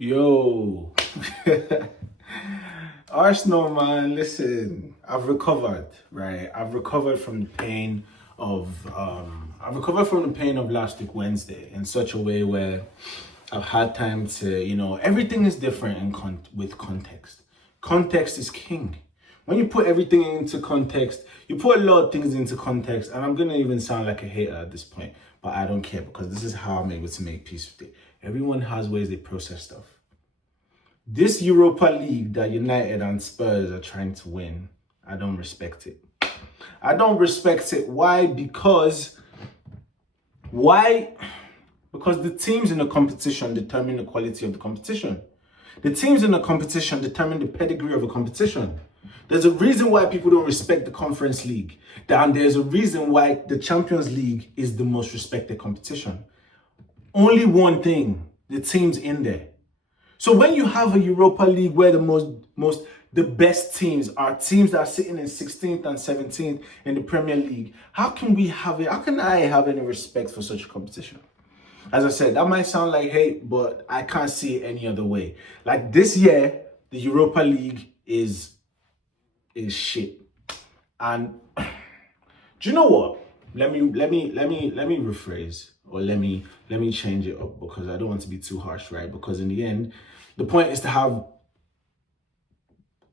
Yo, Arsenal, man, listen, I've recovered, right? I've recovered from the pain of last week, Wednesday, in such a way where I've had time to, everything is different with context. Context is king. When you put everything into context, you put a lot of things into context, and I'm gonna even sound like a hater at this point, but I don't care because this is how I'm able to make peace with it. Everyone has ways they process stuff. This Europa League that United and Spurs are trying to win, I don't respect it. I don't respect it. Why? Why? Because the teams in the competition determine the quality of the competition. The teams in the competition determine the pedigree of a competition. There's a reason why people don't respect the Conference League. And there's a reason why the Champions League is the most respected competition. Only one thing, the teams in there. So when you have a Europa League where the best teams are teams that are sitting in 16th and 17th in the Premier League, how can I have any respect for such a competition? As I said, that might sound like hate, but I can't see it any other way. Like this year, the Europa League is shit. And do you know what? Let me rephrase, or let me change it up, because I don't want to be too harsh, right? Because in the end, the point is to have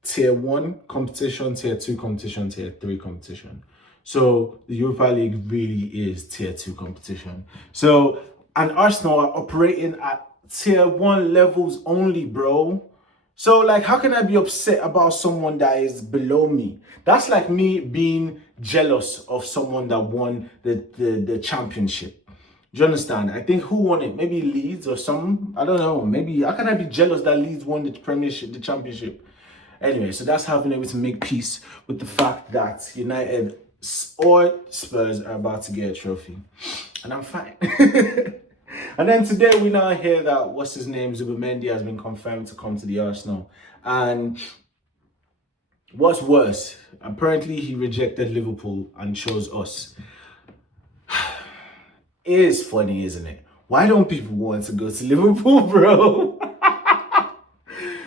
tier 1 competition, tier 2 competition, tier 3 competition. So the Europa League really is tier 2 competition. So, and Arsenal are operating at tier 1 levels only, bro. So, like, how can I be upset about someone that is below me? That's like me being jealous of someone that won the championship. Do you understand? I think who won it? Maybe Leeds or some. I don't know. Maybe, how can I be jealous that Leeds won the Premiership, the championship? Anyway, so that's how I've been able to make peace with the fact that United or Spurs are about to get a trophy. And I'm fine. And then today we now hear that, what's his name, Zubimendi has been confirmed to come to the Arsenal. And what's worse, apparently he rejected Liverpool and chose us. It is funny, isn't it? Why don't people want to go to Liverpool, bro?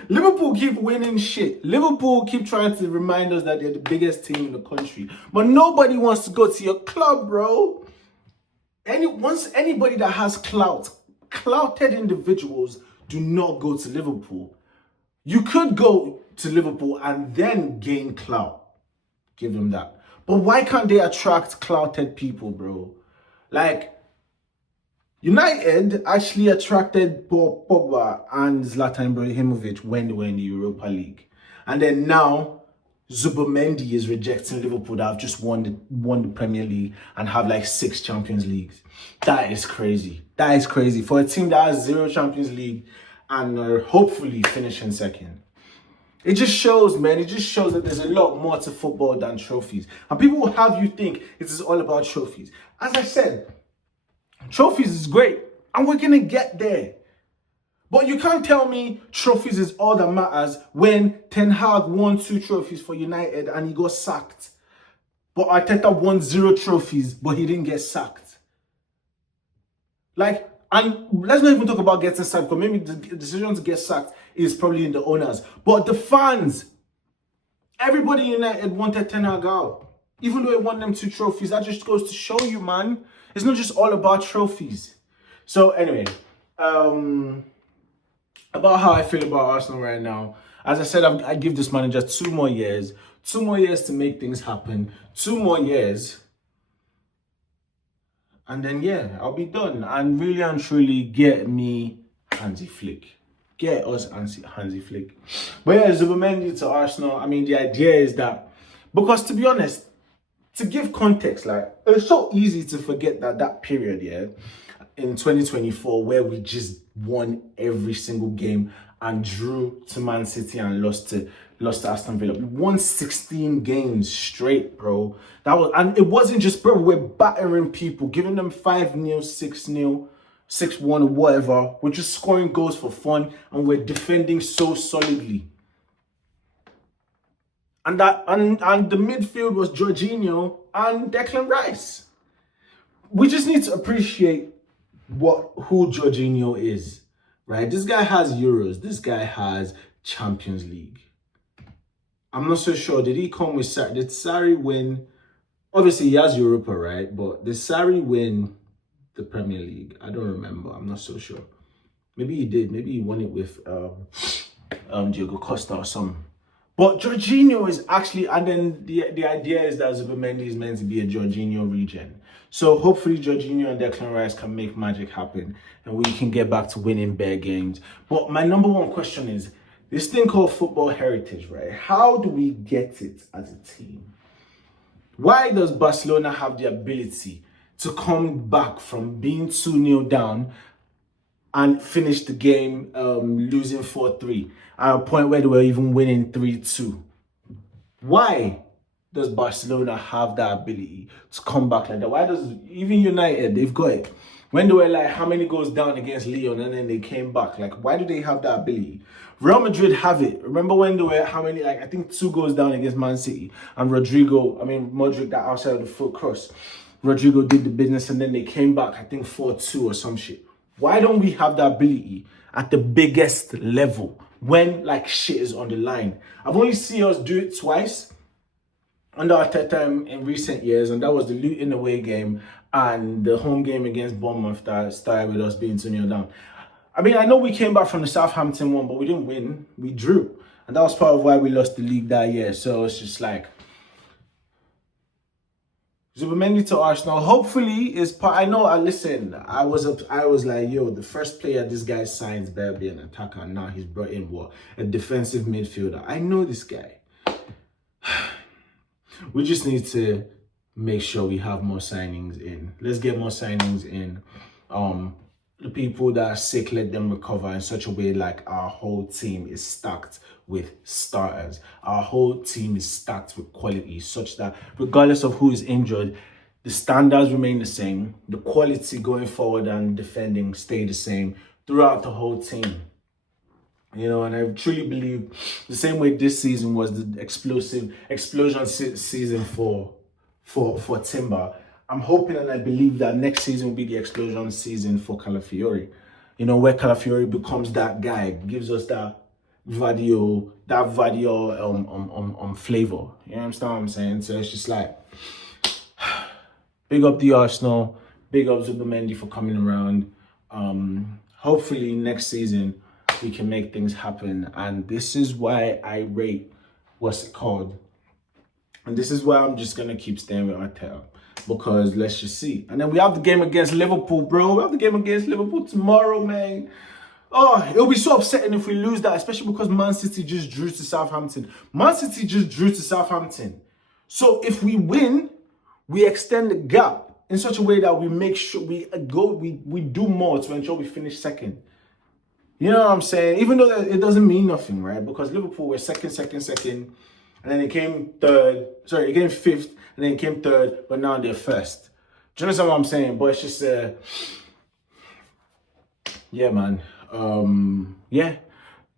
Liverpool keep winning shit. Liverpool keep trying to remind us that they're the biggest team in the country. But nobody wants to go to your club, bro. Once anybody that has clouted individuals do not go to Liverpool. You could go to Liverpool and then gain clout. Give them that. But why can't they attract clouted people, bro? Like, United actually attracted Paul Pogba and Zlatan Ibrahimovic when they were in the Europa League. And then now, Zubimendi is rejecting Liverpool that have just won the Premier League and have like 6 Champions Leagues. That is crazy. That is crazy. For a team that has 0 Champions League and are hopefully finishing second. It just shows, man. It just shows that there's a lot more to football than trophies. And people will have you think it is all about trophies. As I said, trophies is great, and we're going to get there. But you can't tell me trophies is all that matters when Ten Hag won 2 trophies for United and he got sacked. But Arteta won 0 trophies, but he didn't get sacked. Like, and let's not even talk about getting sacked, because maybe the decision to get sacked is probably in the owners. But the fans, everybody in United wanted Ten Hag out. Even though he won them 2 trophies, that just goes to show you, man. It's not just all about trophies. So anyway, about how I feel about Arsenal right now. As I said, I give this manager 2 more years. 2 more years to make things happen. 2 more years. And then, yeah, I'll be done. And really and truly get me Hansi Flick. Get us Hansi Flick. But yeah, Zubimendi to Arsenal. I mean, the idea is that, because to be honest, to give context, like, it's so easy to forget that period, yeah, in 2024, where we just won every single game and drew to Man City and lost to Aston Villa. We won 16 games straight, bro. And it wasn't just, bro, we're battering people, giving them 5-0, 6-0, 6-1, or whatever. We're just scoring goals for fun, and we're defending so solidly. And the midfield was Jorginho and Declan Rice. We just need to appreciate who Jorginho is. right? This guy has Euros. This guy has Champions League. I'm not so sure. Did he come with Sarri? Did Sarri win? Obviously, he has Europa, right? But did Sarri win the Premier League? I don't remember. I'm not so sure. Maybe he did. Maybe he won it with Diego Costa or something. But Jorginho is actually, and then the idea is that Zubimendi is meant to be a Jorginho regen. So hopefully Jorginho and Declan Rice can make magic happen and we can get back to winning bare games. But my number one question is, this thing called football heritage, right? How do we get it as a team? Why does Barcelona have the ability to come back from being 2-0 down and finish the game losing 4-3 at a point where they were even winning 3-2? Why does Barcelona have that ability to come back like that? Why does even United, they've got it. When they were like, how many goals down against Lyon and then they came back? Like, why do they have that ability? Real Madrid have it. Remember when they were, how many, like, I think 2 goals down against Man City and Modric, that outside of the foot cross. Rodrigo did the business and then they came back, I think 4-2 or some shit. Why don't we have that ability at the biggest level when like shit is on the line? I've only seen us do it twice under Arteta in recent years, and that was the Luton away game and the home game against Bournemouth that started with us being 2-0 down. I mean, I know we came back from the Southampton one, but we didn't win. We drew. And that was part of why we lost the league that year. So it's just like, Zubimendi to Arsenal, hopefully is part. I know. Listen, I was like, yo, the first player this guy signs better be an attacker. And now he's brought in what, a defensive midfielder. I know this guy. We just need to make sure we have more signings in. Let's get more signings in. The people that are sick, let them recover in such a way like our whole team is stacked with starters. Our whole team is stacked with quality such that regardless of who is injured, the standards remain the same. The quality going forward and defending stay the same throughout the whole team. You know, and I truly believe the same way this season was the explosion season for Timber. I'm hoping and I believe that next season will be the explosion season for Calafiori. You know, where Calafiori becomes that guy, gives us that Vadio flavor. You understand what I'm saying? So it's just like, big up the Arsenal, big up Zubimendi for coming around. Hopefully next season we can make things happen. And this is why I rate, what's it called? And this is why I'm just gonna keep staying with Arteta. Because let's just see. And then we have the game against Liverpool, bro. We have the game against Liverpool tomorrow, man. Oh, it'll be so upsetting if we lose that, especially because Man City just drew to Southampton. Man City just drew to Southampton. So if we win, we extend the gap in such a way that we make sure we do more to ensure we finish second. You know what I'm saying? Even though it doesn't mean nothing, right? Because Liverpool were second. And then it came third. Sorry, it came fifth. And then it came third. But now they're first. Do you understand what I'm saying? But it's just, yeah, man. Yeah.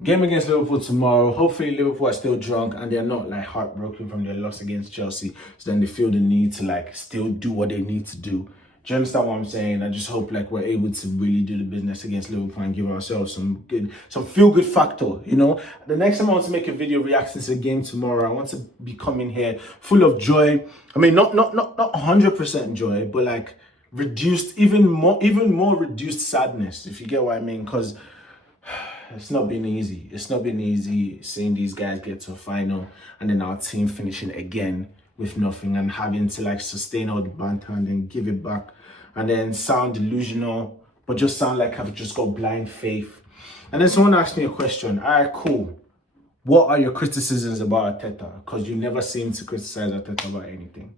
Game against Liverpool tomorrow. Hopefully Liverpool are still drunk and they're not like heartbroken from their loss against Chelsea. So then they feel the need to like still do what they need to do. Do you understand what I'm saying? I just hope like we're able to really do the business against Liverpool and give ourselves some feel-good factor, you know? The next time I want to make a video reacting to the game tomorrow, I want to be coming here full of joy. I mean, not 100% joy, but like reduced, even more reduced sadness, if you get what I mean, because it's not been easy. It's not been easy seeing these guys get to a final and then our team finishing again with nothing and having to like sustain all the banter and then give it back and then sound delusional, but just sound like I've just got blind faith. And then someone asked me a question. All right, cool. What are your criticisms about Arteta? Because you never seem to criticize Arteta about anything.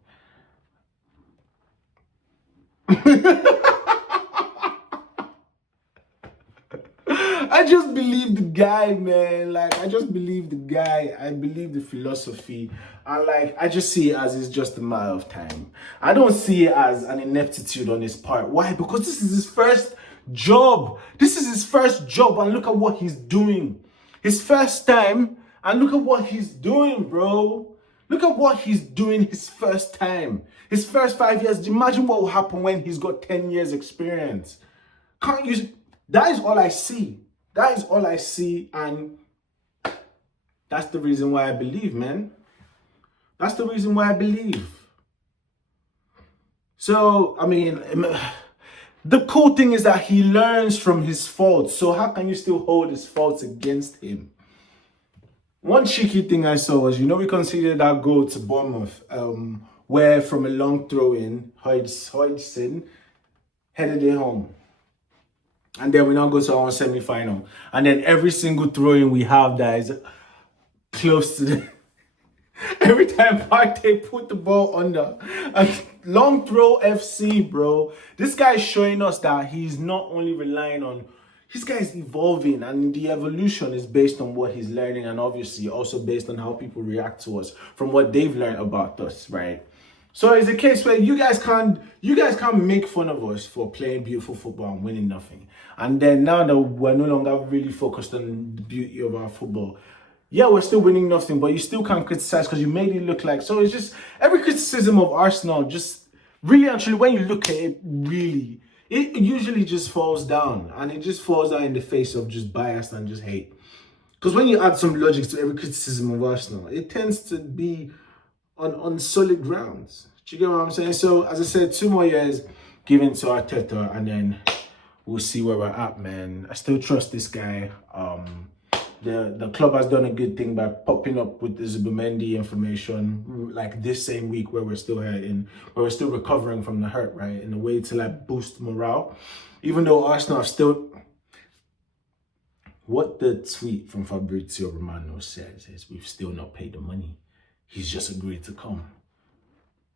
I just believe the guy, man. Like, I just believe the guy. I believe the philosophy. And, like, I just see it as it's just a matter of time. I don't see it as an ineptitude on his part. Why? Because this is his first job. This is his first job. And look at what he's doing. His first time. And look at what he's doing, bro. Look at what he's doing his first time. His first 5 years. Imagine what will happen when he's got 10 years experience. Can't you... That is all I see. That is all I see, and that's the reason why I believe, man. That's the reason why I believe. So, I mean, the cool thing is that he learns from his faults. So how can you still hold his faults against him? One cheeky thing I saw was, we conceded that goal to Bournemouth, where from a long throw in, Hodgson headed it home. And then we now go to our semi-final. And then every single throw in we have that is close to the... Every time Partey put the ball under. A long throw FC, bro. This guy is showing us that he's not only relying on... This guy is evolving, and the evolution is based on what he's learning, and obviously also based on how people react to us from what they've learned about us, right? So it's a case where you guys can't make fun of us for playing beautiful football and winning nothing. And then now that we're no longer really focused on the beauty of our football, yeah, we're still winning nothing, but you still can't criticize because you made it look like... So it's just every criticism of Arsenal, just really and truly, when you look at it, really, it usually just falls down, and it just falls down in the face of just bias and just hate. Because when you add some logic to every criticism of Arsenal, it tends to be on solid grounds. Do you get what I'm saying? So, as I said, 2 more years given to Arteta, and then we'll see where we're at, man. I still trust this guy. The club has done a good thing by popping up with the Zubimendi information like this same week, where we're still where we're still recovering from the hurt, right? In a way to like boost morale. Even though Arsenal have still... What the tweet from Fabrizio Romano says is, we've still not paid the money. He's just agreed to come.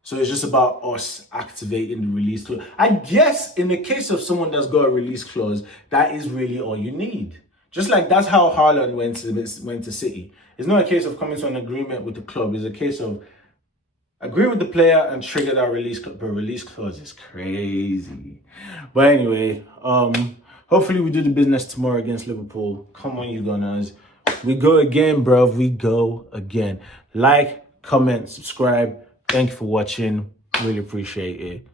So it's just about us activating the release clause. I guess in the case of someone that's got a release clause, that is really all you need. Just like that's how Haaland went to City. It's not a case of coming to an agreement with the club. It's a case of agree with the player and trigger that release clause. But release clause is crazy. But anyway, hopefully we do the business tomorrow against Liverpool. Come on, you Gunners. We go again, bro. We go again. Like, comment, subscribe. Thank you for watching. Really appreciate it.